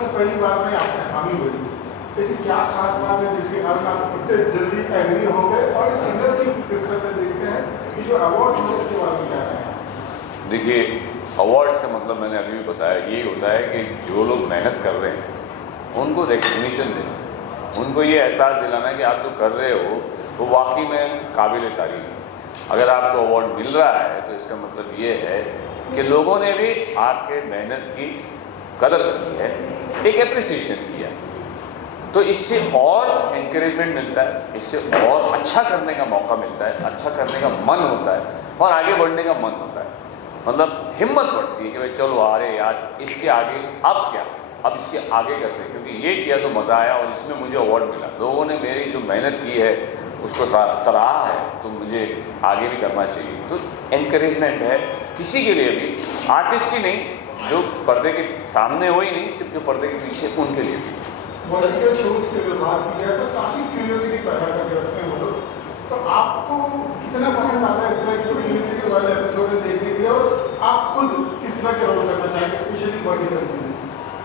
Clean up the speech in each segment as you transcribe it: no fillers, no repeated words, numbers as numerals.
कि पहली बार में आपने हामी बोली, ऐसी क्या खास बात है जिसके कारण आप इतने जल्दी एग्री हो गए और इस इंडस्ट्री की से देखते हैं कि जो अवार्ड होते हैं उसके बारे में क्या रहे हैं? देखिए, अवार्ड्स का मतलब मैंने अभी भी बताया, यही होता है कि जो लोग मेहनत कर रहे हैं उनको रिकग्निशन देना, उनको ये एहसास दिलाना है कि आप जो कर रहे हो वो वाकई में काबिल तारीफ है। अगर आपको अवार्ड मिल रहा है तो इसका मतलब ये है कि लोगों ने भी आपके मेहनत की कदर की है, एक एप्रिसिएशन किया, तो इससे और एनकरेजमेंट मिलता है, इससे और अच्छा करने का मौका मिलता है, अच्छा करने का मन होता है और आगे बढ़ने का मन होता है। मतलब हिम्मत बढ़ती है कि भाई चलो अरे यार इसके आगे अब क्या, अब इसके आगे करते हैं, क्योंकि ये किया तो मज़ा आया और इसमें मुझे अवार्ड मिला, लोगों ने मेरी जो मेहनत की है उसको सराहा है, तो मुझे आगे भी करना चाहिए। तो एनकरेजमेंट है किसी के लिए भी, आर्टिस्ट ही नहीं, जो पर्दे के सामने हो ही नहीं, सिर्फ जो पर्दे के पीछे, उनके लिए भी। वर्टिकल शोज की अगर बात की जाए तो काफ़ी क्यूरियोसिटी पैदा करके रखते हैं वो लोग, तो आपको कितना पसंद आता है इस तरह की क्यूरियोसिटी वाले एपिसोड देखने के लिए, और आप खुद किस तरह के रोल करना चाहेंगे स्पेशली वर्टिकल के लिए?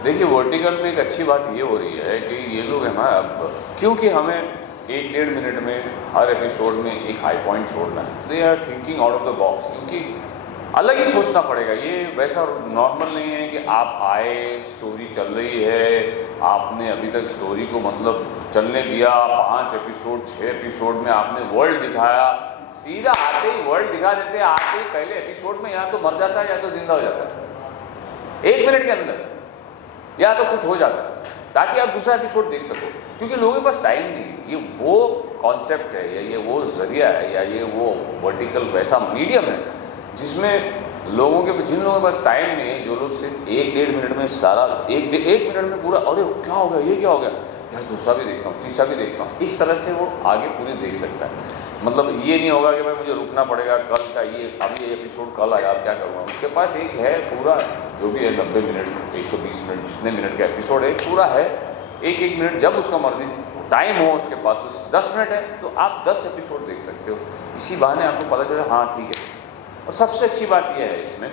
देखिए, वर्टिकल में एक अच्छी बात ये हो रही है कि ये लोग है ना, अब क्योंकि हमें 1-1.5 मिनट में हर एपिसोड में एक हाई पॉइंट छोड़ना है, they are thinking out of the box, क्योंकि अलग ही सोचना पड़ेगा। ये वैसा नॉर्मल नहीं है कि आप आए, स्टोरी चल रही है, आपने अभी तक स्टोरी को मतलब चलने दिया, 5 एपिसोड 6 एपिसोड में आपने वर्ल्ड दिखाया, सीधा आते ही वर्ल्ड दिखा देते हैं, आते ही पहले एपिसोड में या तो मर जाता है या तो जिंदा हो जाता है 1 मिनट के अंदर, या तो कुछ हो जाता है ताकि आप दूसरा एपिसोड देख सको, क्योंकि लोगों के पास टाइम नहीं है। ये वो कॉन्सेप्ट है या ये वो जरिया है या ये वो वर्टिकल वैसा मीडियम है जिसमें लोगों के, जिन लोगों के पास टाइम नहीं है, जो लोग सिर्फ 1-1.5 मिनट में सारा एक मिनट में पूरा, अरे क्या हो गया, ये क्या हो गया यार, दूसरा भी देखता हूँ, तीसरा भी देखता हूँ, इस तरह से वो आगे पूरी देख सकता है। मतलब ये नहीं होगा कि भाई मुझे रुकना पड़ेगा, कल का ये अभी ये एपिसोड कल आया, अब क्या करूँगा। उसके पास एक है पूरा, जो भी है 90 मिनट 120 मिनट जितने मिनट का एपिसोड है पूरा है, एक मिनट जब उसका मर्जी टाइम हो उसके पास, उस 10 मिनट है तो आप 10 एपिसोड देख सकते हो। इसी बहाने आपको पता चला हाँ ठीक है। और सबसे अच्छी बात यह है इसमें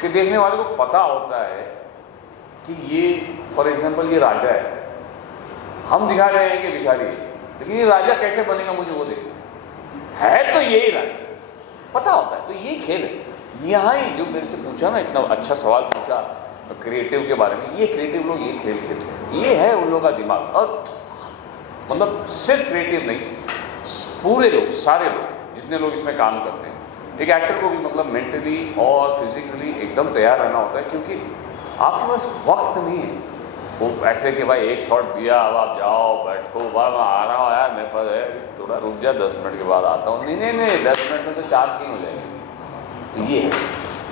कि देखने वाले को पता होता है कि ये फॉर एग्जांपल ये राजा है, हम दिखा रहे हैं कि भिखारी है, लेकिन ये राजा कैसे बनेगा मुझे वो देखना है, तो यही राजा पता होता है। तो ये खेल है। यहाँ ही जो मेरे से पूछा ना, इतना अच्छा सवाल पूछा क्रिएटिव के बारे में, ये क्रिएटिव लोग ये खेल खेलते हैं, ये है उन लोगों का दिमाग। और मतलब सिर्फ क्रिएटिव नहीं, पूरे लोग, सारे लोग, जितने लोग इसमें काम करते हैं, एक एक्टर को भी मतलब मेंटली और फिजिकली एकदम तैयार रहना होता है, क्योंकि आपके पास वक्त नहीं है वो ऐसे कि भाई एक शॉट दिया अब आप जाओ बैठो, वाह मैं आ रहा हूँ यार मेरे पास है, थोड़ा रुक जा 10 मिनट के बाद आता हूँ, नहीं 10 मिनट में तो 4 सीन हो जाएंगे। तो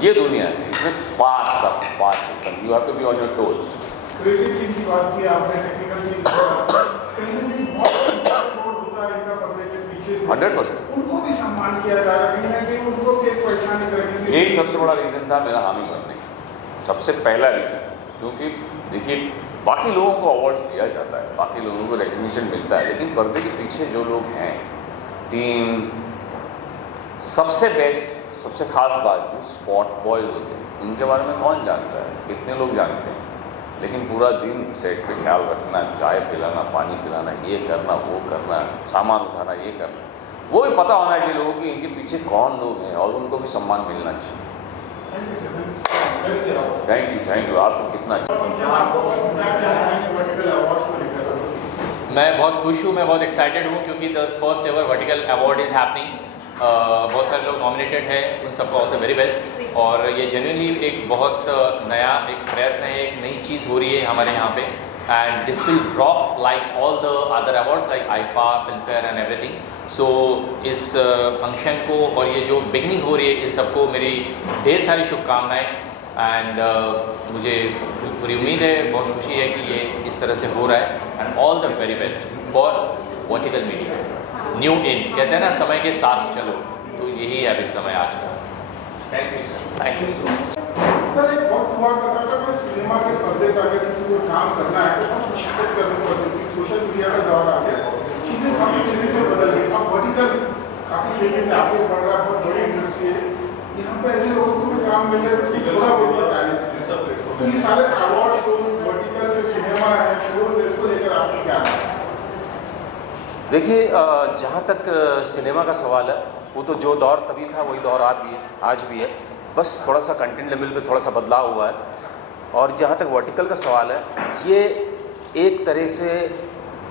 ये दुनिया है, इसमें fast you have to be on your toes. Creative team की बात की आपने, टेक्निकल टीम की बात की, कहीं भी बहुत सपोर्ट होता है इनका पर्दे के पीछे से, 100% उनको भी सम्मान किया जा रहा है, कहीं ना कहीं उनको भी एक परेशानी करेंगे। यही सबसे बड़ा रीज़न था मेरा हामी भरने का, सबसे पहला रीज़न। क्योंकि देखिए, बाकी लोगों को अवार्ड दिया जाता है, बाकी लोगों को रिकग्निशन मिलता है, लेकिन पर्दे के पीछे जो लोग हैं, टीम, सबसे बेस्ट, सबसे खास बात जो स्पॉट बॉयज़ होते हैं, उनके बारे में कौन जानता है, कितने लोग जानते हैं, लेकिन पूरा दिन सेट पे ख्याल रखना, चाय पिलाना, पानी पिलाना, ये करना, वो करना, सामान उठाना, ये करना, वो भी पता होना चाहिए लोगों की इनके पीछे कौन लोग हैं और उनको भी सम्मान मिलना चाहिए। Thank you. आपको कितना मैं बहुत खुश हूँ, मैं बहुत एक्साइटेड हूँ, क्योंकि the first ever vertical award is happening. बहुत सारे लोग नॉमिनेटेड हैं, उन सबको ऑल द वेरी बेस्ट। और ये जेन्युइनली एक बहुत नया एक प्रयत्न है, एक नई चीज़ हो रही है हमारे यहाँ पे, and this will rock like all the other awards like IIFA, Filmfare and everything. So इस फंक्शन को और ये जो बिगनिंग हो रही है, इस सबको मेरी ढेर सारी शुभकामनाएँ। एंड मुझे पूरी उम्मीद है, बहुत खुशी है कि ये इस तरह से हो रहा है, and all the very best for vertical media. New in कहते हैं ना, समय के साथ चलो, तो यही है अभी समय आज का। Thank you sir. Thank you so much sir. एक वक्त हुआ करता था कि सिनेमा के पर्दे पर अगर किसी को काम करना है तो बहुत मुश्किल करनी पड़ती थी, सोशल मीडिया का दौर आ गया, चीज़ें काफ़ी तेज़ी से बदल गई। अब वर्टिकल काफ़ी तेज़ी से आगे बढ़ रहा है, बहुत बड़ी इंडस्ट्री है, यहाँ पर ऐसे लोगों को भी काम मिल रहा है जिसकी थोड़ा बहुत टैलेंट है। तो ये सारे अवार्ड शो वर्टिकल जो देखिए जहाँ तक सिनेमा का सवाल है, वो तो जो दौर तभी था वही दौर आज भी है, बस थोड़ा सा कंटेंट लेवल पे थोड़ा सा बदलाव हुआ है। और जहाँ तक वर्टिकल का सवाल है, ये एक तरह से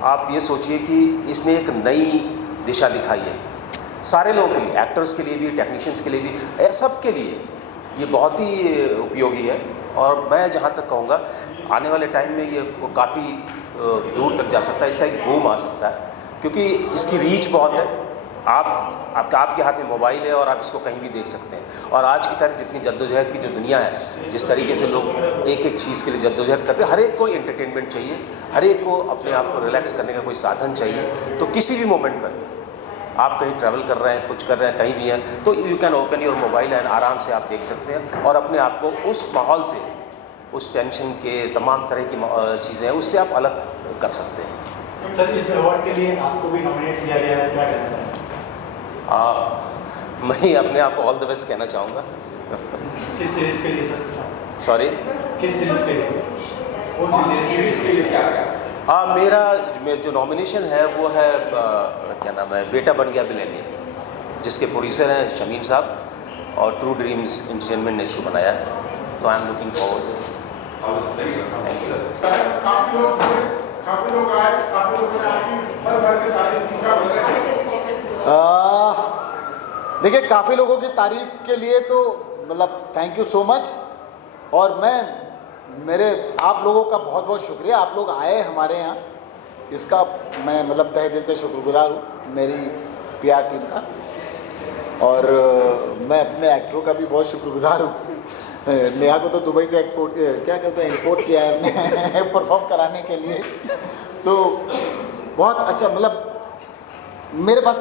आप ये सोचिए कि इसने एक नई दिशा दिखाई है सारे लोगों के लिए, एक्टर्स के लिए भी, टेक्नीशियंस के लिए भी, सबके लिए ये बहुत ही उपयोगी है। और मैं जहाँ तक कहूँगा आने वाले टाइम में ये काफ़ी दूर तक जा सकता है, इसका एक बूम आ सकता है, क्योंकि इसकी रीच बहुत है। आपके हाथ में मोबाइल है और आप इसको कहीं भी देख सकते हैं। और आज की तारीख जितनी जद्दोजहद की जो दुनिया है, जिस तरीके से लोग एक एक चीज़ के लिए जद्दोजहद करते हैं, हर एक को एंटरटेनमेंट चाहिए, हर एक को अपने आप को रिलैक्स करने का कोई साधन चाहिए। तो किसी भी मोमेंट पर आप कहीं ट्रैवल कर रहे हैं, कुछ कर रहे हैं, कहीं भी हैं, तो you can open your mobile and आराम से आप देख सकते हैं और अपने आप को उस माहौल से, उस टेंशन के तमाम तरह की चीज़ें हैं, उससे आप अलग कर सकते हैं। सर, इस अवार्ड के लिए आपको भी नॉमिनेट किया गया है, क्या कहना चाहेंगे? मैं अपने आप को ऑल द बेस्ट कहना चाहूँगा। किस सीरीज के लिए सर? सॉरी, किस सीरीज के लिए? कौन सी सीरीज के लिए क्या गया? मेरा जो नॉमिनेशन है वो है क्या नाम है, बेटा बन गया बिलियनियर, जिसके प्रोड्यूसर हैं शमीम साहब और ट्रू ड्रीम्स एंटरटेनमेंट ने इसको बनाया है। तो I am looking forward. Thank you. काफी लोग आए, काफी लोगों ने आपकी भर भर के तारीफ की। क्या बोल रहे हैं? देखिए, काफ़ी लोगों की तारीफ़ के लिए तो मतलब थैंक यू सो मच। और आप लोगों का बहुत बहुत शुक्रिया, आप लोग आए हमारे यहाँ, इसका मैं मतलब तहे दिल से शुक्रगुजार हूँ मेरी PR टीम का। और मैं अपने एक्टरों का भी बहुत शुक्रगुजार हूँ। नेहा को तो दुबई से इंपोर्ट किया है हमने परफॉर्म कराने के लिए। तो बहुत अच्छा, मतलब मेरे पास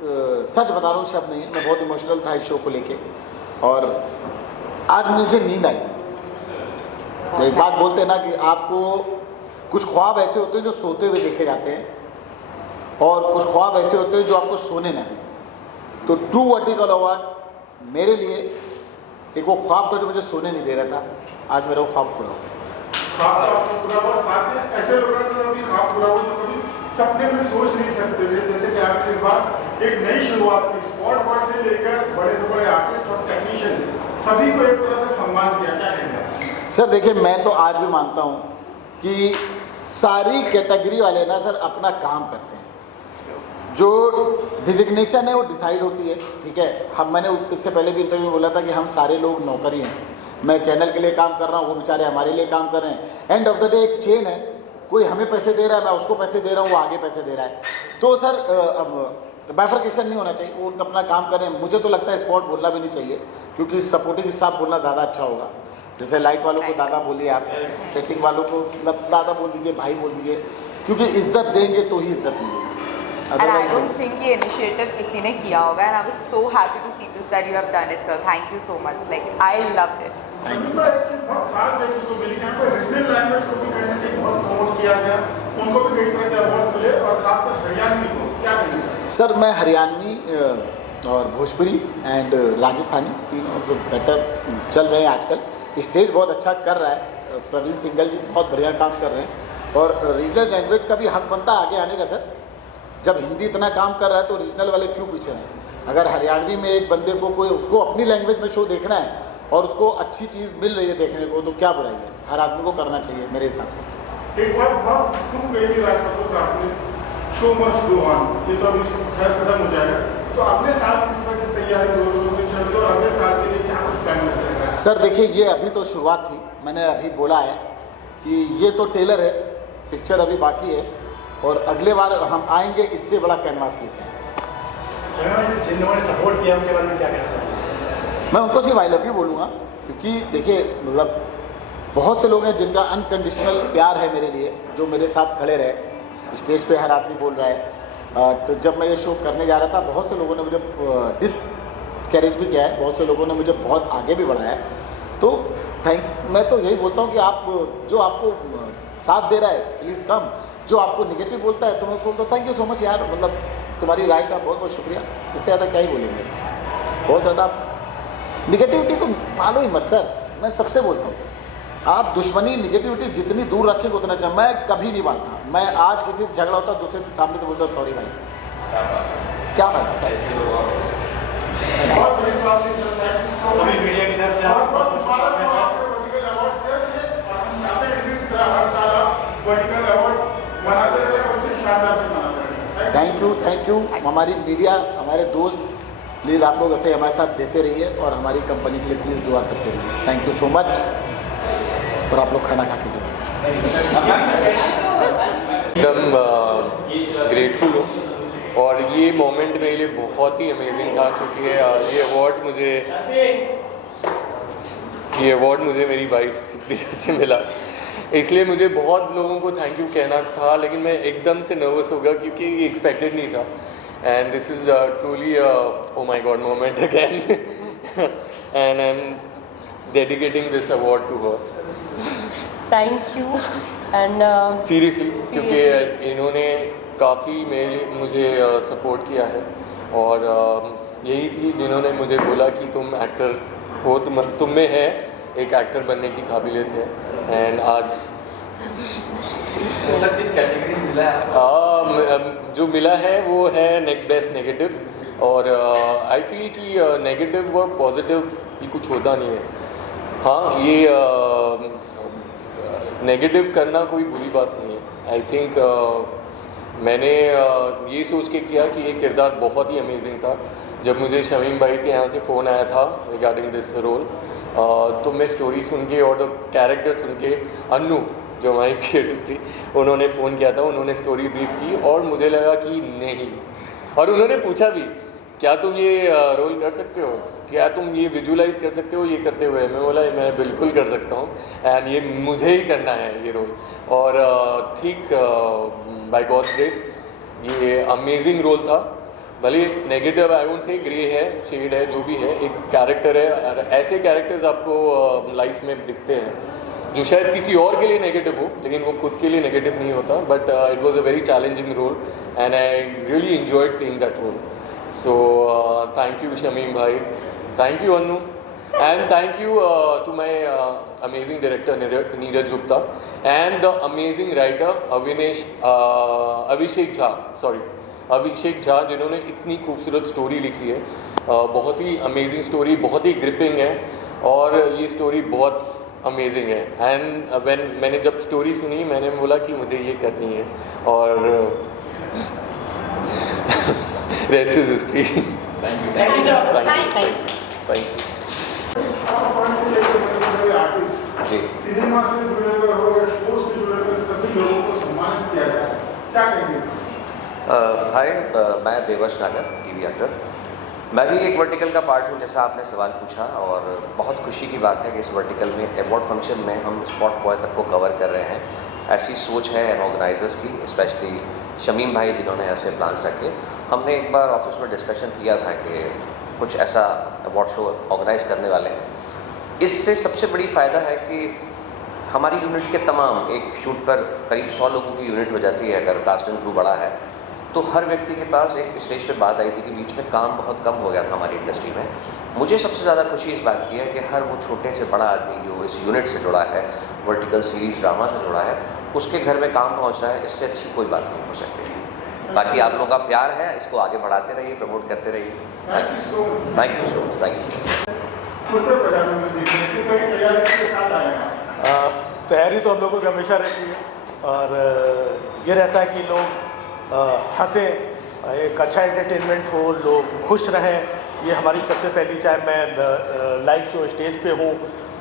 सच बता रहा हूँ शब्द नहीं है, मैं बहुत इमोशनल था इस शो को लेके। और आज मुझे नींद आई। तो एक बात बोलते हैं ना कि आपको कुछ ख्वाब ऐसे होते हैं जो सोते हुए देखे जाते हैं, और कुछ ख्वाब ऐसे होते हैं जो आपको सोने ना दें। तो ट्रू वर्टिकल अवार्ड मेरे लिए एक वो ख्वाब था जो मुझे सोने नहीं दे रहा था। आज मेरा वो ख्वाब पूरा हो गया। ख्वाब तो आपका पूरा हुआ, साथ ही ऐसे लोगों का कभी ख्वाब पूरा हुआ जो कभी सपने में सोच नहीं सकते थे। जैसे कि आपने इस बार एक नई शुरुआत की, स्पॉट बॉय से लेकर बड़े से बड़े आर्टिस्ट और टेक्नीशियन सभी को एक तरह से सम्मान किया। क्या कहेंगे सर? देखिए, मैं तो आज भी मानता हूँ कि सारी कैटेगरी वाले ना सर अपना काम करते हैं। जो डिजिग्नेशन है वो डिसाइड होती है, ठीक है। मैंने इससे पहले भी इंटरव्यू में बोला था कि हम सारे लोग नौकरी हैं। मैं चैनल के लिए काम कर रहा हूँ, वो बेचारे हमारे लिए काम कर रहे हैं। एंड ऑफ द डे एक चेन है, कोई हमें पैसे दे रहा है, मैं उसको पैसे दे रहा हूँ, वो आगे पैसे दे रहा है। तो सर अब बाइफर्केशन नहीं होना चाहिए, वो उनका अपना काम कर रहे हैं। मुझे तो लगता है स्पॉट बोलना भी नहीं चाहिए, क्योंकि सपोर्टिंग स्टाफ बोलना ज़्यादा अच्छा होगा। जैसे लाइट वालों को दादा बोलिए आप, सेटिंग वालों को मतलब दादा बोल दीजिए, भाई बोल दीजिए, क्योंकि इज्जत देंगे तो ही इज्जत मिलेगी। And I don't think ये initiative किसी ने किया होगा, and I was so happy to see this that you have done it, sir. Thank you so much. Like I loved it. उनको एक चीज़ बहुत खास देखने को मिली, यहाँ पर रीजनल लैंग्वेज को भी कहीं ना कहीं बहुत प्रमोट किया गया, उनको भी कई तरह के अवार्ड मिले, और खासकर हरियाणवी को। क्या कहेंगे सर? मैं हरियाणवी और भोजपुरी एंड राजस्थानी तीनों जो बेटर चल रहे हैं आजकल। स्टेज बहुत अच्छा कर रहा है, प्रवीण सिंगल जी बहुत बढ़िया काम कर रहे हैं। और रीजनल लैंग्वेज का भी हक बनता है आगे आने का सर। जब हिंदी इतना काम कर रहा है तो रीजनल वाले क्यों पीछे हैं? अगर हरियाणवी में एक बंदे को कोई उसको अपनी लैंग्वेज में शो देखना है और उसको अच्छी चीज़ मिल रही है देखने को, तो क्या बुराई है? हर आदमी को करना चाहिए मेरे हिसाब से। एक बात बहुत खूब कही थी राजकपूर साहब ने, शो मस्ट गो ऑन। ये तो अभी खैर खत्म हो जाएगा, तो अगले साल किस तरह की तैयारी जोर शोर से चल रही है और अगले साल के लिए क्या कुछ प्लान कर रहे हैं? सर देखिए, ये अभी तो शुरुआत थी। मैंने अभी बोला है कि ये तो टेलर है, पिक्चर अभी बाकी है, और अगले बार हम आएंगे इससे बड़ा कैनवास लेके आएंगे। जिन लोगों ने सपोर्ट किया उनके बारे में क्या कहना चाहेंगे? मैं उनको सिर्फ आई लव यू बोलूँगा, क्योंकि देखिए मतलब बहुत से लोग हैं जिनका अनकंडीशनल प्यार है मेरे लिए, जो मेरे साथ खड़े रहे। स्टेज पे हर आदमी बोल रहा है। तो जब मैं ये शो करने जा रहा था, बहुत से लोगों ने मुझे डिसकरेज भी किया है, बहुत से लोगों ने मुझे बहुत आगे भी बढ़ाया है। तो मैं तो यही बोलता हूँ कि आप जो आपको साथ दे रहा है प्लीज़ कम, जो आपको निगेटिव बोलता है तो मैं उसको बोलता हूँ थैंक यू सो मच यार, मतलब तुम्हारी राय का बहुत बहुत शुक्रिया। इससे ज़्यादा क्या ही बोलेंगे? बहुत ज़्यादा निगेटिविटी को पालो ही मत सर, मैं सबसे बोलता हूँ। आप दुश्मनी निगेटिविटी जितनी दूर रखेंगे उतना अच्छा। मैं कभी नहीं बांटता, मैं आज किसी से झगड़ा होता दूसरे से सामने से बोलता हूँ सॉरी भाई, क्या फ़ायदा सर। बहुत बड़ी बात है कि सभी मीडिया की तरफ से बहुत आपको बहुत स्वागत है आपके वर्टिकल अवार्ड्स के लिए, और हम चाहते हैं इसी तरह हर साल आप वर्टिकल अवार्ड मनाते रहे और इसे शानदार से मनाते रहे। Thank you. हमारी मीडिया, हमारे दोस्त, प्लीज़ आप लोग ऐसे हमारे साथ देते रहिए और हमारी कंपनी के लिए प्लीज़ दुआ करते रहिए। Thank you so much. और आप लोग खाना खा के जाइए। एकदम ग्रेटफुल हूँ, और ये मोमेंट मेरे लिए बहुत ही अमेजिंग था, क्योंकि ये अवार्ड मुझे मेरी वाइफ सुप्रिया से मिला। इसलिए मुझे बहुत लोगों को थैंक यू कहना था, लेकिन मैं एकदम से नर्वस हो गया क्योंकि ये एक्सपेक्टेड नहीं था। And this is truly oh my god moment again, and I am dedicating this award to her. Thank you and seriously, क्योंकि इन्होंने काफ़ी मुझे सपोर्ट किया है, और यही थी जिन्होंने मुझे बोला कि तुम एक्टर हो, तुम में है एक एक्टर बनने की काबिलियत है। एंड आज किस कैटेगरी में मिला है? जो मिला है वो है बेस्ट नेगेटिव, और आई फील कि नेगेटिव और पॉजिटिव ये कुछ होता नहीं है। हाँ, ये नेगेटिव करना कोई बुरी बात नहीं है। आई थिंक मैंने ये सोच के किया कि ये किरदार बहुत ही अमेजिंग था। जब मुझे शमीम भाई के यहाँ से फ़ोन आया था रिगार्डिंग दिस रोल, तो मैं स्टोरी सुन के और द कैरेक्टर सुन के, अन्नू जो हमारी क्रिएटिव थी, उन्होंने फ़ोन किया था, उन्होंने स्टोरी ब्रीफ की, और मुझे लगा कि नहीं, और उन्होंने पूछा भी क्या तुम ये रोल कर सकते हो, क्या तुम ये विजुलाइज कर सकते हो ये करते हुए। मैं बोला मैं बिल्कुल कर सकता हूँ, एंड ये मुझे ही करना है ये रोल। और ठीक बाय गॉड ग्रेस ये अमेजिंग रोल था। भले negative I won't say grey है, शेड है, जो भी है, एक कैरेक्टर है। ऐसे कैरेक्टर्स आपको लाइफ में दिखते हैं जो शायद किसी और के लिए नेगेटिव हो, लेकिन वो खुद के लिए नेगेटिव नहीं होता। But it was a very challenging role, and I really enjoyed playing that role. So thank you Shamim भाई, thank you Annu, and thank you to my amazing director Neeraj Gupta and the amazing writer Abhishek Jha, जिन्होंने इतनी खूबसूरत story लिखी है। बहुत ही amazing story, बहुत ही gripping है, और ये स्टोरी बहुत अमेजिंग है। एंड मैंने जब स्टोरी सुनी, मैंने बोला कि मुझे ये करनी है, और rest is history. Thank you. जी, सिनेमा से जुड़े हुए हो या शो से जुड़े हुए सभी लोगों को सम्मानित किया जाए, क्या कहेंगे? हाय, मैं देवर्ष नागर, टीवी एक्टर। मैं भी एक वर्टिकल का पार्ट हूँ, जैसा आपने सवाल पूछा, और बहुत खुशी की बात है कि इस वर्टिकल में अवार्ड फंक्शन में हम स्पॉट बॉय तक को कवर कर रहे हैं। ऐसी सोच है ऑर्गेनाइजर्स की, स्पेशली शमीम भाई जिन्होंने ऐसे प्लान्स रखे। हमने एक बार ऑफिस में डिस्कशन किया था कि कुछ ऐसा अवार्ड शो ऑर्गेनाइज करने वाले हैं। इससे सबसे बड़ी फ़ायदा है कि हमारी यूनिट के तमाम, एक शूट पर करीब 100 लोगों की यूनिट हो जाती है, अगर कास्ट एंड क्रू बड़ा है, तो हर व्यक्ति के पास एक स्टेज पे बात आई थी कि बीच में काम बहुत कम हो गया था हमारी इंडस्ट्री में। मुझे सबसे ज़्यादा खुशी इस बात की है कि हर वो छोटे से बड़ा आदमी जो इस यूनिट से जुड़ा है, वर्टिकल सीरीज़ ड्रामा से जुड़ा है, उसके घर में काम पहुँच रहा है। इससे अच्छी कोई बात नहीं हो सकती। बाकी आप लोगों का प्यार है, इसको आगे बढ़ाते रहिए, प्रमोट करते रहिए। Thank you so much, thank you so much. तैयारी तो हम लोगों की हमेशा रहती है, और ये रहता है कि लोग हंसें, एक अच्छा एंटरटेनमेंट हो, लोग खुश रहें। ये हमारी सबसे पहली, चाहे मैं लाइव शो स्टेज पे हूँ,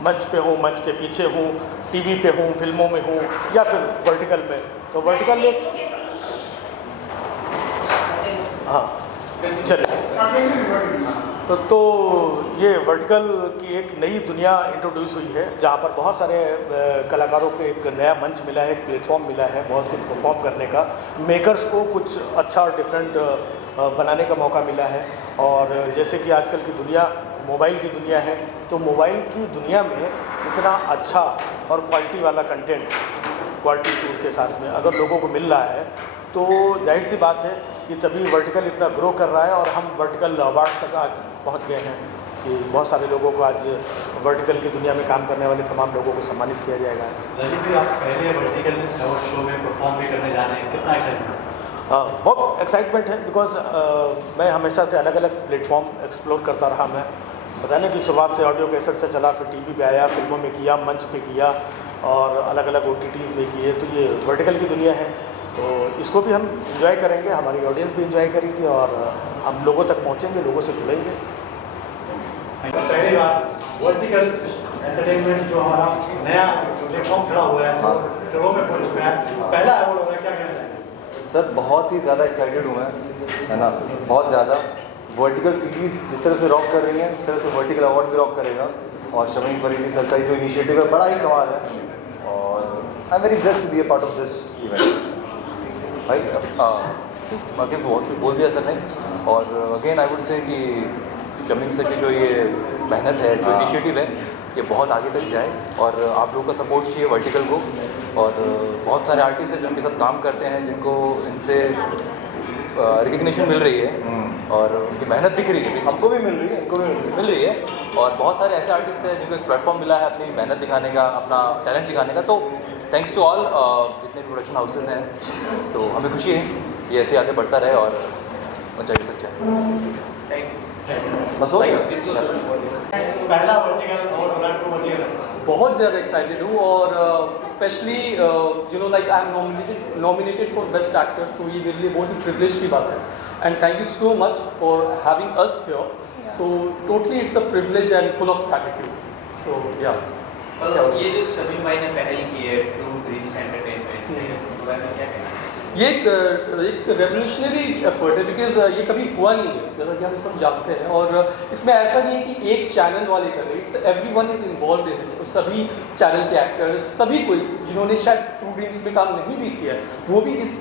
मंच पे हूँ, मंच के पीछे हूँ, टीवी पे हूँ, फिल्मों में हूँ, या फिर वर्टिकल में। तो वर्टिकल एक, हाँ चलिए, तो ये वर्टिकल की एक नई दुनिया इंट्रोड्यूस हुई है, जहाँ पर बहुत सारे कलाकारों को एक नया मंच मिला है, एक प्लेटफॉर्म मिला है बहुत कुछ परफॉर्म करने का। मेकर्स को कुछ अच्छा और डिफरेंट बनाने का मौका मिला है। और जैसे कि आजकल की दुनिया मोबाइल की दुनिया है, तो मोबाइल की दुनिया में इतना अच्छा और क्वालिटी वाला कंटेंट, क्वालिटी शूट के साथ में अगर लोगों को मिल रहा है, तो जाहिर सी बात है कि तभी वर्टिकल इतना ग्रो कर रहा है, और हम वर्टिकल अवार्ड्स तक आज पहुंच गए हैं। कि बहुत सारे लोगों को आज वर्टिकल की दुनिया में काम करने वाले तमाम लोगों को सम्मानित किया जाएगा आज। ललित भाई, आप पहले वर्टिकल अवार्ड शो में परफॉर्म भी करने जा रहे हैं, कितना एक्साइटमेंट? बहुत एक्साइटमेंट है बिकॉज मैं हमेशा से अलग अलग प्लेटफॉर्म एक्सप्लोर करता रहा। मैं बताने की शुरुआत से ऑडियो कैसेट से चला, फिर टीवी पे आया, फिल्मों में किया, मंच पे किया और अलग अलग OTTs में किए। तो ये वर्टिकल की दुनिया है, तो इसको भी हम इंजॉय करेंगे, हमारी ऑडियंस भी इंजॉय करेगी और हम लोगों तक पहुँचेंगे, लोगों से जुड़ेंगे। पहली बार वर्टिकल एंटरटेनमेंट जो हमारा नया प्लेटफॉर्म खड़ा हुआ है, करोड़ों में पहुंच चुका है, पहला अवार्ड हो रहा है, क्या कहना चाहेंगे? सर बहुत ही ज़्यादा एक्साइटेड हूँ मैं, है ना, बहुत ज़्यादा। वर्टिकल सीरीज़ जिस तरह से रॉक कर रही है, उस तरह से वर्टिकल अवार्ड भी रॉक करेगा। और शमीम फरीदी सर का जो इनिशिएटिव है बड़ा ही कमाल है और I am very blessed to be a part of this event. भाई सिर्फ आगे बहुत कुछ बोल दिया सर ने, और अगेन आई वुड से कि शमीम सर की जो ये मेहनत है, जो इनिशिएटिव है, ये बहुत आगे तक जाए और आप लोगों का सपोर्ट चाहिए वर्टिकल को। और बहुत सारे आर्टिस्ट हैं जो उनके साथ काम करते हैं, जिनको इनसे रिकग्निशन मिल रही है और उनकी मेहनत दिख रही है, हमको भी मिल रही है, इनको भी मिल रही है। और बहुत सारे ऐसे आर्टिस्ट हैं जिनको एक प्लेटफॉर्म मिला है अपनी मेहनत दिखाने का, अपना टैलेंट दिखाने का। तो थैंक्स टू ऑल जितने भी प्रोडक्शन हाउसेस हैं, तो हमें खुशी है ये ऐसे आगे बढ़ता रहे और ऊंचाई तक जाए। बस हो गया। पहला वर्टिकल अवार्ड हो रहा है, तो वर्टिकल बहुत ज़्यादा एक्साइटेड हूँ और specially you know like I am nominated for best actor, तो ये मेरे लिए बहुत ही प्रिविलेज की बात है। And thank you so much for having us here, so totally it's a privilege and full of gratitude. So yeah ये जो शमीम भाई ने पहल की है ट्रू ड्रीम्स एंटरटेनमेंट, तो क्या कहना है? ये एक रेवोल्यूशनरी एफर्ट है बिकॉज ये कभी हुआ नहीं है, जैसा कि हम सब जानते हैं। और इसमें ऐसा नहीं है कि एक चैनल वाले कर रहे हैं, it's everyone is involve in it. सभी चैनल के एक्टर, सभी कोई जिन्होंने शायद ट्रू ड्रीम्स में काम नहीं भी किया है, वो भी इस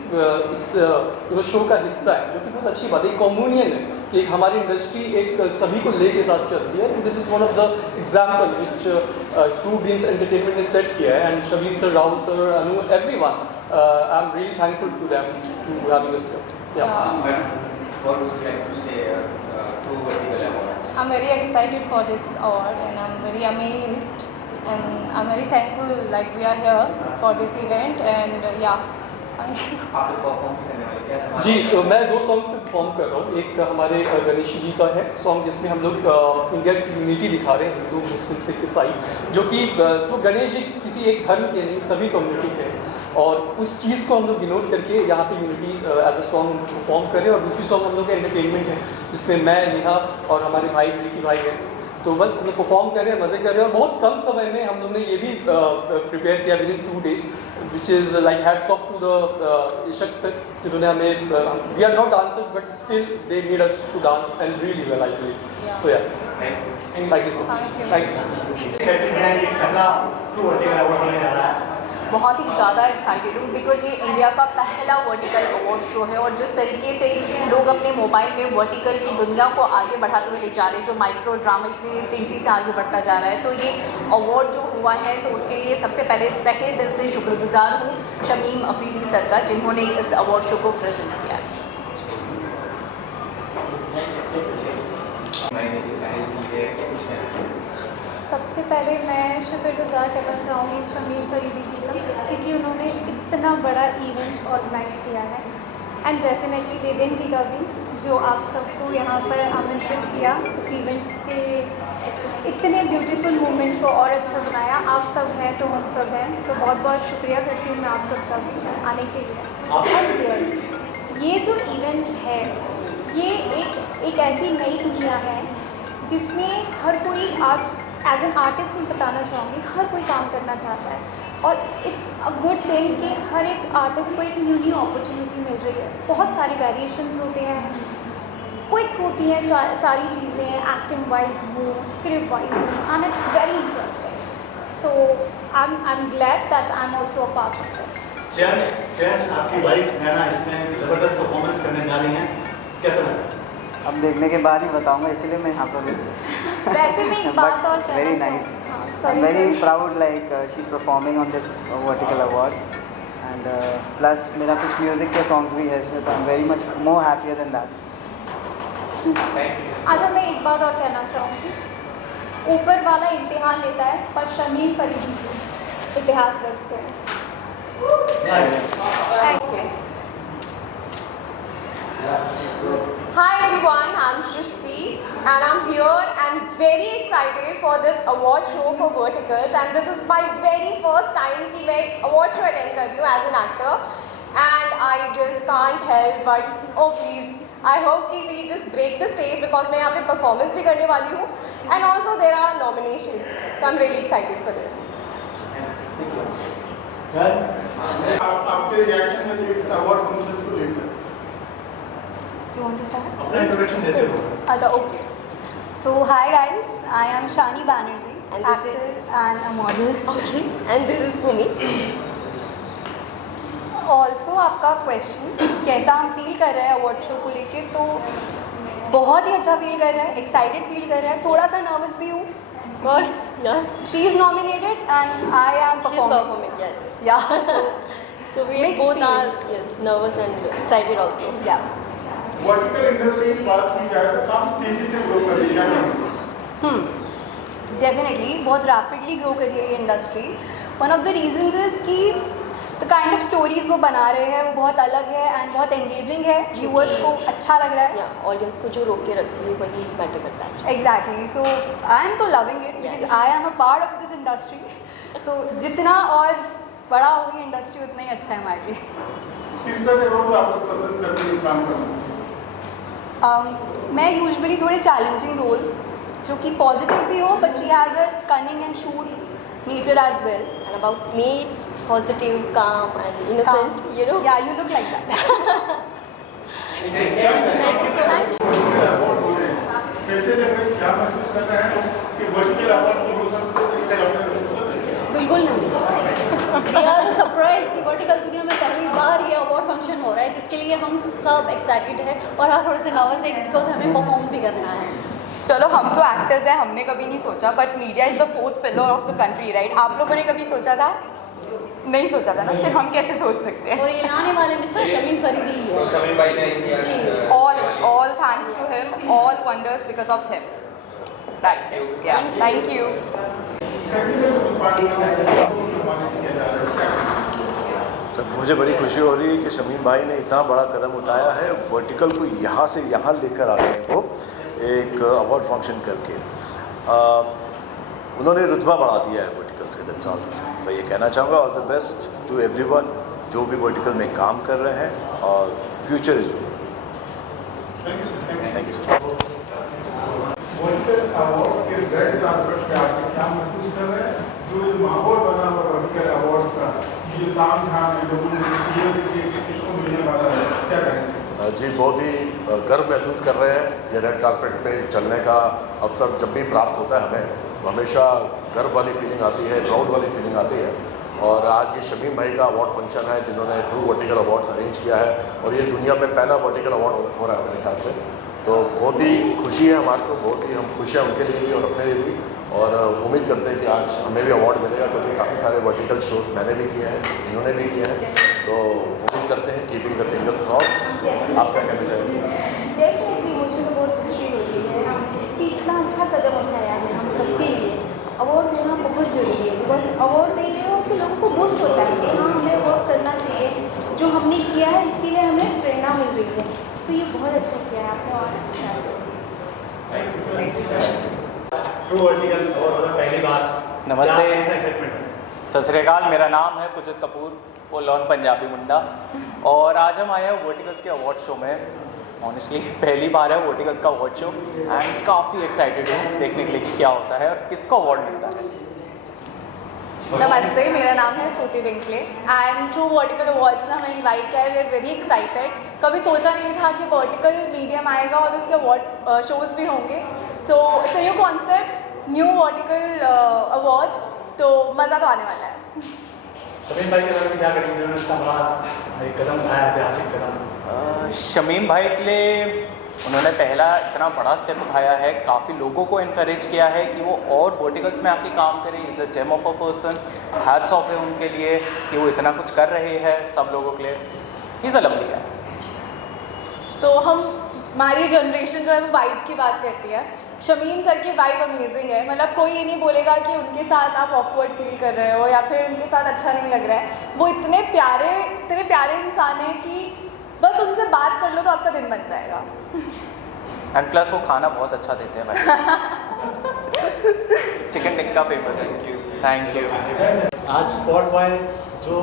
शो का हिस्सा है, जो कि बहुत अच्छी बात है। कम्युनियन है कि एक हमारी इंडस्ट्री एक सभी को ले के साथ चलती है। This is one of the example which true dreams entertainment ने सेट किया है। And Shamim sir, Rahul sir, Anu, everyone, I am really thankful to them to having us here. What would you like to say to Vertical Awards? I'm very excited for this award and I'm very amazed and I'm very thankful like we are here for this event and yeah, thank you. आप लोग perform करने वाले क्या? जी, तो मैं 2 songs पे perform कर रहा हूँ। एक हमारे गणेश जी का है सॉन्ग, जिसमें हम लोग इंडिया की यूनिटी दिखा रहे हैं, हिंदू, मुस्लिम, सिख, ईसाई, जो कि जो गणेश जी किसी एक धर्म के नहीं, सभी कम्युनिटी के हैं। और उस चीज़ को हम लोग डिनोट करके यहाँ पे unity as a song perform करें। और दूसरी सॉन्ग हम लोग का एंटरटेनमेंट है, जिसमें मैं, निहा और हमारे भाई रिकी भाई हैं। तो बस हम लोग परफॉर्म कर रहे हैं, मज़े कर रहे हैं। और बहुत कम समय में हम लोग ने ये भी प्रिपेयर किया with in 2 days, which is like hats off to the Ishaq sir, जिन्होंने हमें, we are not dancer but still they made us to dance and really well, I believe. So yeah thank you so much. Thank you. पहला true vertical award होने जा रहा है, बहुत ही ज़्यादा excited हूँ बिकॉज ये इंडिया का पहला वर्टिकल अवार्ड शो है। और जिस तरीके से लोग अपने मोबाइल में वर्टिकल की दुनिया को आगे बढ़ाते हुए ले जा रहे हैं, जो माइक्रो ड्रामा इतनी तेज़ी से आगे बढ़ता जा रहा है, तो ये अवार्ड जो हुआ है, तो उसके लिए सबसे पहले तहे दिल से शुक्रगुजार हूँ शमीम अफरीदी सर का, जिन्होंने इस अवार्ड शो को प्रेजेंट किया है। सबसे पहले मैं शुक्रगुजार करना चाहूँगी शमीम फरीदी जी का, क्योंकि उन्होंने इतना बड़ा इवेंट ऑर्गेनाइज़ किया है। एंड डेफिनेटली देवेन जी का भी, जो आप सबको यहाँ पर आमंत्रित किया इस इवेंट पे, इतने ब्यूटीफुल मोमेंट को और अच्छा बनाया। आप सब हैं तो हम सब हैं, तो बहुत बहुत शुक्रिया करती हूँ मैं आप सबका भी आने के लिए। एंड यस, ये जो इवेंट है, ये एक ऐसी नई दुनिया है जिसमें हर कोई आज एज एन आर्टिस्ट मैं बताना चाहूँगी, हर कोई काम करना चाहता है। और इट्स अ गुड थिंग कि हर एक आर्टिस्ट को एक न्यू अपॉर्चुनिटी मिल रही है। बहुत सारे वेरिएशंस होते हैं, क्विक होती हैं सारी चीज़ें, एक्टिंग वाइज हो, स्क्रिप्ट वाइज हो, and it's very interesting. So I am glad that I am also a part of it. Change आपकी वाइफ नैना इसमें ज़बरदस्त परफॉर्मेंस करने जा रही हैं, कैसा लगा? अब देखने के बाद ही बताऊंगा, इसलिए मैं यहाँ पर हूँ। वैसे में एक बात और कहना very nice, I am very proud like she is performing on this vertical awards and plus मेरा कुछ म्यूज़िक के सॉन्ग्स भी है इसमें, तो आई am very much more happier than that. अच्छा, मैं एक बात और कहना चाहूँगी। ऊपर वाला इम्तिहान लेता है, पर शमीम फरीदी जी इतिहास रचते हैं। Thank you. Hi everyone, I'm Shrishti and I'm here and very excited for this award show for Verticals, and this is my very first time कि मैं एक award show attend कर रही हूँ as an actor, and I just can't help but oh please I hope कि we just break the stage because मैं यहाँ पे performance भी करने वाली हूँ and also there are nominations, so I'm really excited for this. आपके reaction है इस अवार्ड फंक्शन को लेकर? You want to start? अपना इंट्रोडक्शन देते हो। अच्छा, okay. So hi guys, I am Shani Banerjee, And this actor and a model. Okay, and this is Bhumi. Also आपका क्वेश्चन कैसा हम फील कर रहे हैं अवार्ड शो को लेके, तो बहुत ही अच्छा फील कर रहा है, एक्साइटेड फील कर रहा है, थोड़ा सा नर्वस भी हूँ। Of course, yeah. She is nominated and I am performing. Yes. Yeah. So we Mixed both feelings. are nervous and excited also. Yeah. Vertical industry की बात की जाए तो काफ़ी तेज़ी से ग्रो कर रही है। डेफिनेटली बहुत रैपिडली ग्रो कर रही है ये industry. One of the reasons is कि द काइंड ऑफ स्टोरीज वो बना रहे हैं वो बहुत अलग है एंड बहुत एंगेजिंग है, व्यूअर्स को अच्छा लग रहा है। ऑडियंस को जो रोक के रखती है वही मैटर करता है। एग्जैक्टली, सो आई एम तो loving it because I am a part of this industry. तो जितना और बड़ा होगी इंडस्ट्री उतना ही अच्छा है हमारे लिए। किस तरह के रोल्स आप लोग पसंद करते हैं काम करना? मैं यूजुअली थोड़े चैलेंजिंग रोल्स जो कि पॉजिटिव भी हो, but she has a cunning and shoot nature as well. And about me, it's positive, calm and innocent, you know. Yeah, you look like that. Thank you so much. कैसे लग रहा है, क्या महसूस कर रहे हैं कि वर्टिकल अवार्ड को हो सकता है? बिल्कुल नहीं। यार द सरप्राइज कि वर्टिकल दुनिया में पहली बार ये अवार्ड फंक्शन हो रहा है, जिसके लिए हम सब एक्साइटेड है और हाँ थोड़े से नर्वस है बिकॉज हमें परफॉर्म भी करना है। चलो हम तो एक्टर्स हैं, हमने कभी नहीं सोचा, but media is the fourth pillar of the country, right? आप लोगों ने कभी सोचा था? नहीं सोचा था ना, फिर हम कैसे सोच सकते हैं? और ये लाने वाले मिस्टर शमीम फरीदी ही है। शमीम भाई ने जी, all thanks to him, all wonders because of him. So that's it. Yeah, thank you. Sir मुझे बड़ी खुशी हो रही है कि शमीम भाई ने इतना बड़ा कदम उठाया है, वर्टिकल को यहाँ से यहाँ लेकर आ रहे हैं वो एक अवार्ड फंक्शन करके। उन्होंने रुतबा बढ़ा दिया है वर्टिकल्स के। दैट्स ऑल मैं ये कहना चाहूँगा। All the best to everyone जो भी वर्टिकल में काम कर रहे हैं, और future is good. Thank you sir. Vertical award के रेड कार्पेट पे आके क्या महसूस कर रहे हैं? जो ये माहौल बना हुआ वर्टिकल अवार्ड्स का, ये ताम झाम है लोगों ने किसको मिलने वाला है, क्या कहेंगे? जी बहुत ही गर्व महसूस कर रहे हैं। ये रेड कार्पेट पे चलने का अवसर जब भी प्राप्त होता है हमें, तो हमेशा गर्व वाली फीलिंग आती है, प्राउड वाली फीलिंग आती है। और आज ये शमीम भाई का अवार्ड फंक्शन है जिन्होंने ट्रू वर्टिकल अवार्ड्स अरेंज किया है, और ये दुनिया में पहला वर्टिकल अवार्ड हो रहा है मेरे ख्याल से। तो बहुत ही खुशी है हमारे को, बहुत ही हम खुश हैं उनके लिए भी और अपने लिए भी, और उम्मीद करते हैं कि आज हमें भी अवार्ड मिलेगा, क्योंकि काफ़ी सारे वर्टिकल शोज़ मैंने भी किए हैं, इन्होंने भी किए हैं। तो उम्मीद करते हैं कीपिंग द फिंगर्स क्रॉस। आप क्या कहना चाहेंगे? डेफिनेटली मुझे तो बहुत खुशी होती है कि इतना अच्छा कदम उठाया है हम सबके लिए। अवार्ड देना बहुत ज़रूरी है, बिकॉज अवार्ड दे रहे हो तो लोगों को बूस्ट होता है कि हाँ हमें वर्क करना चाहिए, जो हमने किया है इसके लिए हमें प्रेरणा मिल रही है। तो ये बहुत अच्छा किया है आपने और ट्रू वर्टिकल अवार्ड पहली बार। नमस्ते, सत श्री अकाल। मेरा नाम है पुजित कपूर, फुल ऑन पंजाबी मुंडा, और आज हम आए हैं वर्टिकल्स के अवार्ड शो में। ऑनेस्टली पहली बार है वर्टिकल्स का अवार्ड शो, एंड काफ़ी एक्साइटेड हूँ देखने के लिए कि क्या होता है और किसको अवार्ड मिलता है। नमस्ते, मेरा नाम है Stuti Binkle and true vertical awards ना हमें इनवाइट किया है। We are very excited. कभी सोचा नहीं था कि वर्टिकल मीडियम आएगा और उसके अवार्ड शोज़ भी होंगे। So it's a new concept, new vertical awards, तो मज़ा तो आने वाला है। शमीम भाई के बारे में क्या करेंगे? उन्होंने इतना बड़ा एक कदम उठाया, ऐतिहासिक कदम। शमीम भाई के लिए उन्होंने पहला इतना बड़ा स्टेप उठाया है, काफ़ी लोगों को इनकरेज किया है कि वो और वर्टिकल्स में आके काम करें। Is a gem of a person, hats off है उनके लिए कि वो इतना कुछ कर रहे हैं सब लोगों के लिए। इज़ अ लवली गाय। तो हम हमारी जनरेशन जो है वो वाइब की बात करती है। शमीम सर की वाइब अमेजिंग है, मतलब कोई ये नहीं बोलेगा कि उनके साथ आप ऑकवर्ड फील कर रहे हो या फिर उनके साथ अच्छा नहीं लग रहा है। वो इतने प्यारे इंसान हैं कि बस उनसे बात कर लो तो आपका दिन बन जाएगा। एंड प्लस वो खाना बहुत अच्छा देते हैं भाई। चिकन टिक्का फेमस है। Thank you. आज स्पॉट बॉय जो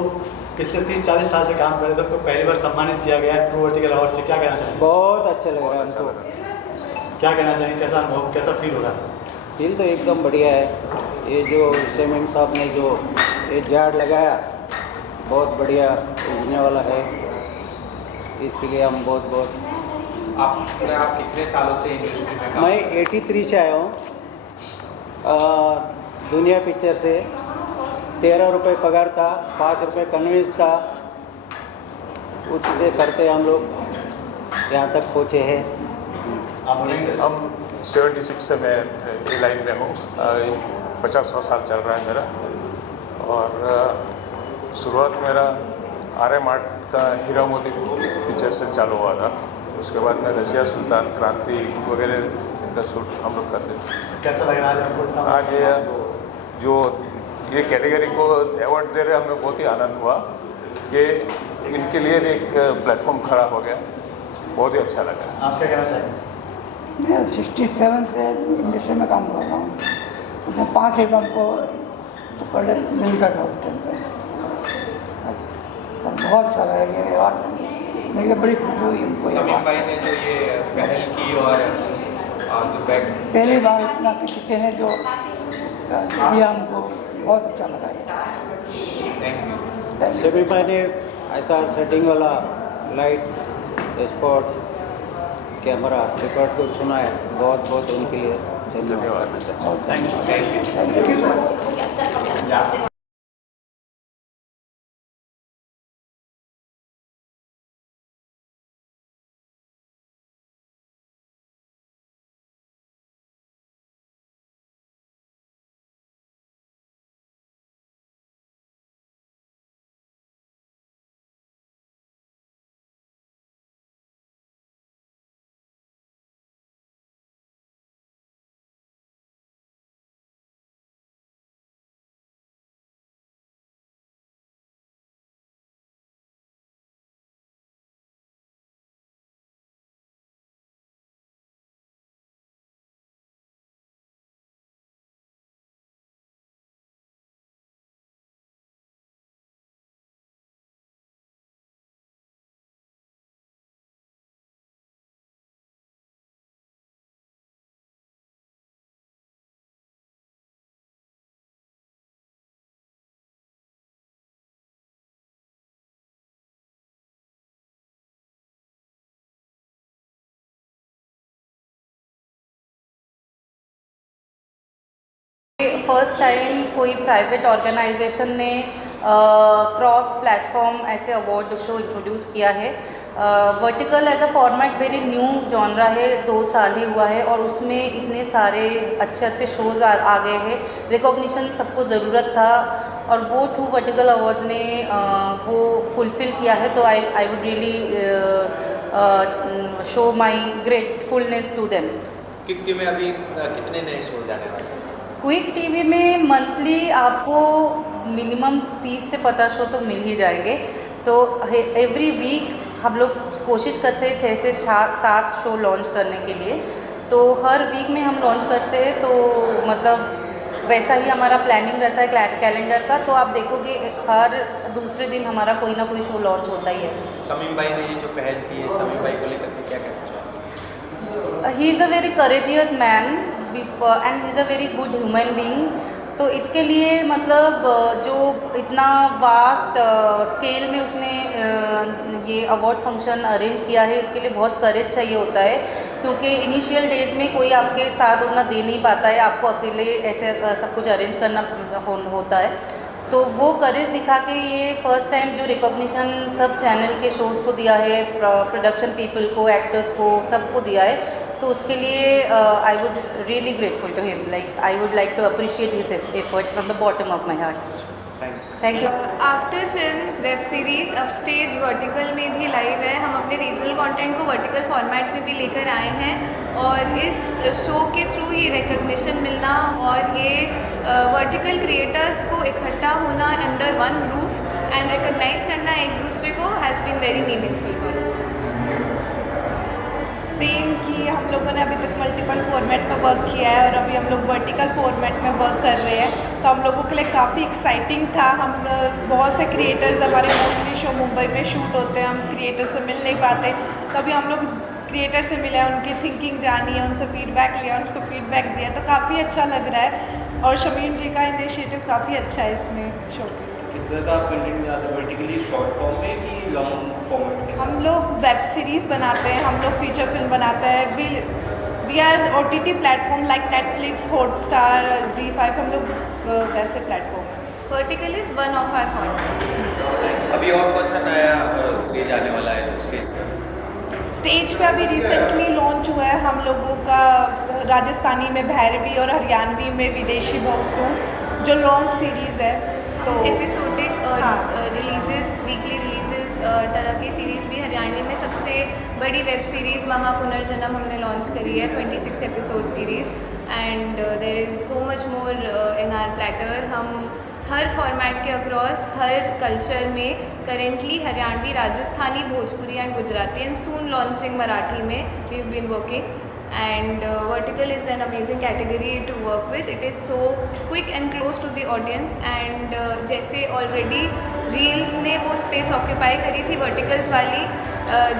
पिछले 30-40 साल से काम कर रहे थे उनको पहली बार सम्मानित किया गया है ट्रू वर्टिकल अवार्ड से, क्या कहना चाहिए? बहुत अच्छा लग रहा है हमको। क्या कहना चाहिए, कैसा अनुभव, कैसा फील हो रहा है? फील तो एकदम बढ़िया है। ये जो शमीम साहब ने जो ये झाड़ लगाया बहुत बढ़िया उगने वाला है, इसके लिए हम बहुत बहुत आप कितने सालों से इंडस्ट्री में काम? मैं 83 से आया हूँ, दुनिया पिक्चर से। 13 रुपये पगार था, 5 रुपये कन्वेंस था, उसी से करते हम लोग यहाँ तक पहुँचे हैं। हम 76 से मैं ए लाइन में हूँ, 50वां साल चल रहा है मेरा। और शुरुआत मेरा आर्य मार्ट का हीरा मोती पिक्चर से चालू हुआ था। उसके बाद में रजिया सुल्तान, क्रांति वगैरह का शूट हम लोग करते थे। कैसा लग रहा है आपको? आज ये जो ये कैटेगरी को अवार्ड दे रहे हमें बहुत ही आनंद हुआ कि इनके लिए भी एक प्लेटफॉर्म खड़ा हो गया, बहुत ही अच्छा लगा। आप क्या कहना चाहिए? मैं 67 से इंडस्ट्री में काम कर रहा हूँ। उसमें 5 रुपये हमको पर मिलता था उस टाइम पर, और बहुत अच्छा लगा ये अवार्ड, मुझे बड़ी खुशी हुई हमको। शमीम भाई ने जो ये पहल की और पहली बार इतना किसी ने जो दिया हमको बहुत अच्छा लगा। शमीम भाई ने ऐसा सेटिंग वाला लाइट स्पॉट कैमरा रिकॉर्ड को चुना है, बहुत बहुत उनके लिए धन्यवाद करना चाहता हूँ। फर्स्ट टाइम कोई प्राइवेट ऑर्गेनाइजेशन ने क्रॉस प्लेटफॉर्म ऐसे अवार्ड शो इंट्रोड्यूस किया है। Vertical as a format very new genre है, 2 साल ही हुआ है और उसमें इतने सारे अच्छे अच्छे शोज़ आ गए हैं। रिकॉग्निशन सबको ज़रूरत था और वो ट्रू वर्टिकल अवार्ड्स ने वो फुलफ़िल किया है। तो I would really show my gratefulness to them. Quick TV में अभी कितने नए शो जाने वाले हैं? क्विक टीवी में मंथली आपको मिनिमम 30 से 50 शो तो मिल ही जाएंगे। तो एवरी वीक हम लोग कोशिश करते हैं 6 से 7 शो लॉन्च करने के लिए। तो हर वीक में हम लॉन्च करते हैं, तो मतलब वैसा ही हमारा प्लानिंग रहता है कैलेंडर का। तो आप देखोगे हर दूसरे दिन हमारा कोई ना कोई शो लॉन्च होता ही है। शमीम भाई ने ये जो पहल की है, शमीम भाई को लेकर के क्या कहना चाहते हैं? He is a very courageous man and he is a very good human being. तो इसके लिए मतलब जो इतना वास्ट स्केल में उसने ये अवार्ड फंक्शन अरेंज किया है, इसके लिए बहुत करेज चाहिए होता है, क्योंकि इनिशियल डेज में कोई आपके साथ उतना दे नहीं पाता है, आपको अकेले ऐसे सब कुछ अरेंज करना होता है। तो वो करेज दिखा के ये फर्स्ट टाइम जो रिकॉग्निशन सब चैनल के शोज़ को दिया है, प्रोडक्शन पीपल को, एक्टर्स को, सबको दिया है। तो उसके लिए I would really grateful to him, like I would like to appreciate his effort from the bottom of my heart. Thank you. After films web series अब स्टेज वर्टिकल में भी लाइव है। हम अपने रीजनल कंटेंट को vertical format में भी लेकर आए हैं और इस शो के थ्रू ये रिकग्निशन मिलना और ये वर्टिकल क्रिएटर्स को इकट्ठा होना under one roof and recognise करना एक दूसरे को has been very meaningful for us. Same कि हम लोगों ने अभी तक मल्टीपल फॉर्मेट में वर्क किया है और अभी हम लोग वर्टिकल फॉर्मेट में वर्क कर रहे हैं, तो हम लोगों के लिए काफ़ी एक्साइटिंग था। हम बहुत से क्रिएटर्स, हमारे मोस्टली शो मुंबई में शूट होते हैं, हम क्रिएटर से मिल नहीं पाते, तो अभी हम लोग क्रिएटर से मिले, उनकी थिंकिंग जानी है, उनसे फीडबैक लिया, उनको फीडबैक दिया, तो काफ़ी अच्छा लग रहा है। और शमीम जी का इनिशिएटिव काफ़ी अच्छा है इसमें शो के। किस तरह का आप कंटेंट बनाते हैं, वर्टिकली शॉर्ट फॉर्म में कि लॉन्ग फॉर्मेट में? हम लोग वेब सीरीज़ बनाते हैं, हम लोग फीचर फिल्म बनाते हैं। We are OTT platform like Netflix, Hotstar, ZEE5, हम लोग वैसे प्लेटफॉर्म हैं। Vertical is one of our formats. अभी और कौन सा नया स्टेज आने वाला है स्टेज पर? स्टेज पे अभी रिसेंटली लॉन्च हुआ है हम लोगों का राजस्थानी में भैरवी और हरियाणवी में विदेशी भोगटू, जो लॉन्ग सीरीज़ है। तो एपिसोडिक रिलीजेस, वीकली रिलीजेस तरह की सीरीज़ भी हरियाणवी में सबसे बड़ी वेब सीरीज़ महापुनर्जन्म हमने लॉन्च करी है, 26 episode series and there is so much more in our platter. हम हर फॉर्मेट के अक्रॉस हर कल्चर में currently Haryanvi, Rajasthani, Bhojpuri and Gujarati and soon launching Marathi में we have been working and vertical is an amazing category to work with. It is so quick and close to the audience and जैसे already reels ने वो space occupy करी थी verticals वाली,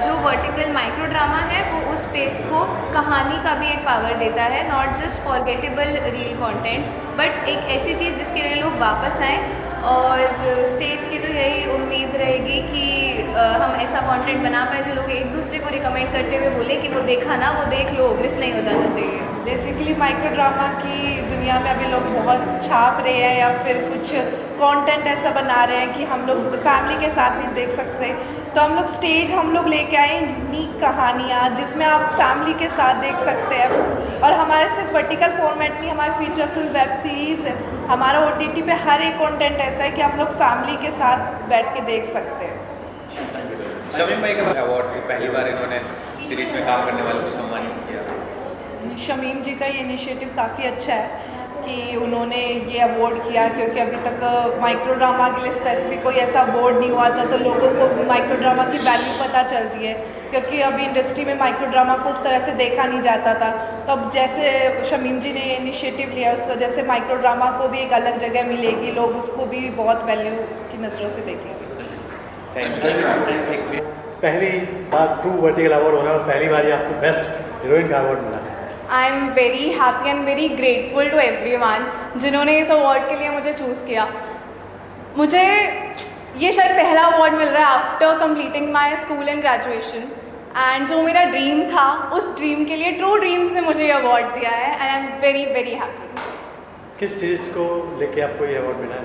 जो vertical micro drama है वो उस space को कहानी का भी एक power देता है, not just forgettable reel content but एक ऐसी चीज़ जिसके लिए लोग वापस आएँ। और स्टेज की तो यही उम्मीद रहेगी कि हम ऐसा कंटेंट बना पाए जो लोग एक दूसरे को रिकमेंड करते हुए बोले कि वो देखा ना, वो देख लो, मिस नहीं हो जाना चाहिए। बेसिकली माइक्रो ड्रामा की दुनिया में अभी लोग बहुत छाप रहे हैं या फिर कुछ कंटेंट ऐसा बना रहे हैं कि हम लोग फैमिली के साथ नहीं देख सकते, तो हम लोग स्टेज हम लोग लेके आए यूनिक कहानियाँ जिसमें आप फैमिली के साथ देख सकते हैं। और हमारे सिर्फ वर्टिकल फॉर्मेट नहीं, हमारे फीचर फिल्म, वेब सीरीज़, हमारा OTT पे हर एक कंटेंट ऐसा है कि आप लोग फैमिली के साथ बैठ के देख सकते हैं। शमीम भाई का अवार्ड पहली बार इन्होंने सीरीज में काम करने वालों को सम्मानित किया। शमीम जी का ये इनिशिएटिव काफ़ी अच्छा है कि उन्होंने ये अवार्ड किया, क्योंकि अभी तक माइक्रो ड्रामा के लिए स्पेसिफिक कोई ऐसा अवार्ड नहीं हुआ था, तो लोगों को माइक्रो ड्रामा की वैल्यू पता चल रही है, क्योंकि अभी इंडस्ट्री में माइक्रो ड्रामा को उस तरह से देखा नहीं जाता था। तो अब जैसे शमीम जी ने ये इनिशिएटिव लिया, उस वजह से माइक्रो ड्रामा को भी एक अलग जगह मिलेगी, लोग उसको भी बहुत वैल्यू की नज़रों से देखेंगे। पहली बार ट्रू वर्टिकल अवार्ड होना, पहली बार ही आपको बेस्ट हीरोइन का अवार्ड मिला। I am very happy and very grateful to everyone जिन्होंने इस अवार्ड के लिए मुझे चूज़ किया। मुझे ये शायद पहला अवार्ड मिल रहा है after completing my school and graduation, and जो मेरा ड्रीम था उस ड्रीम के लिए ट्रू ड्रीम्स ने मुझे ये अवार्ड दिया है and I am very very happy. किस सीरीज़ को लेके आपको ये अवार्ड मिला है?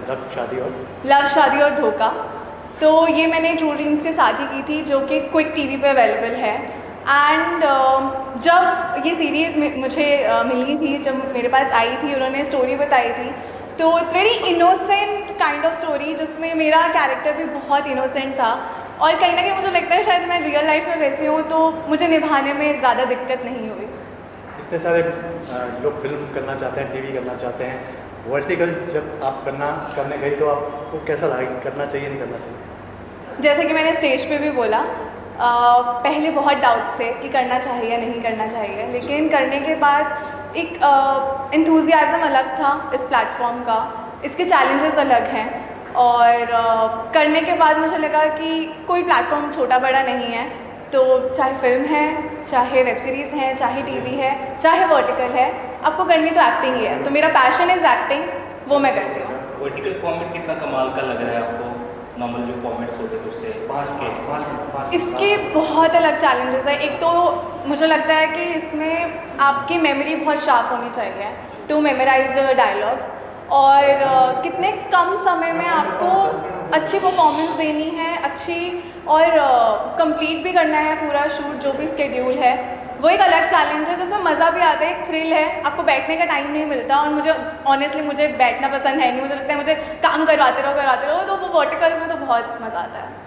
लव, शादी और धोखा। तो ये मैंने ट्रू ड्रीम्स के साथ ही की थी, जो कि क्विक टीवी पे अवेलेबल है। एंड जब ये सीरीज़ मुझे मिली थी, जब मेरे पास आई थी, उन्होंने स्टोरी बताई थी, तो it's very innocent kind of story जिसमें मेरा कैरेक्टर भी बहुत इनोसेंट था और कहीं ना कहीं मुझे लगता है शायद मैं रियल लाइफ में वैसी हूँ, तो मुझे निभाने में ज़्यादा दिक्कत नहीं हुई। इतने सारे लोग फिल्म करना चाहते हैं, टीवी करना चाहते हैं, वर्टिकल जब आप करने गई तो आपको कैसा लगा, करना चाहिए नहीं करना चाहिए? जैसे कि मैंने स्टेज पे भी बोला, पहले बहुत डाउट्स थे कि करना चाहिए या नहीं करना चाहिए, लेकिन करने के बाद एक एंथुजियाज़म अलग था इस प्लेटफॉर्म का, इसके चैलेंजेस अलग हैं और करने के बाद मुझे लगा कि कोई प्लेटफॉर्म छोटा बड़ा नहीं है, तो चाहे फिल्म है, चाहे वेब सीरीज़ है, चाहे टीवी है, चाहे वर्टिकल है, आपको करनी तो एक्टिंग ही है। तो मेरा पैशन इज़ एक्टिंग, वो मैं करती हूँ। वर्टिकल फॉर्मेट कितना कमाल का लग रहा है आपको? नॉर्मल जो फॉर्मेट्स होते हैं उससे इसके बहुत अलग चैलेंजेस है। एक तो मुझे लगता है कि इसमें आपकी मेमोरी बहुत शार्प होनी चाहिए टू मेमोराइज द डायलॉग्स, और कितने कम समय में आपको अच्छी परफॉर्मेंस देनी है, अच्छी और कंप्लीट भी करना है पूरा शूट जो भी स्केड्यूल है। वो एक अलग चैलेंज है जिसमें मज़ा भी आता है, एक थ्रिल है, आपको बैठने का टाइम नहीं मिलता। और मुझे ऑनेस्टली मुझे बैठना पसंद है नहीं, मुझे लगता है मुझे काम करवाते रहो, तो वो वर्टिकल्स में तो बहुत मज़ा आता है।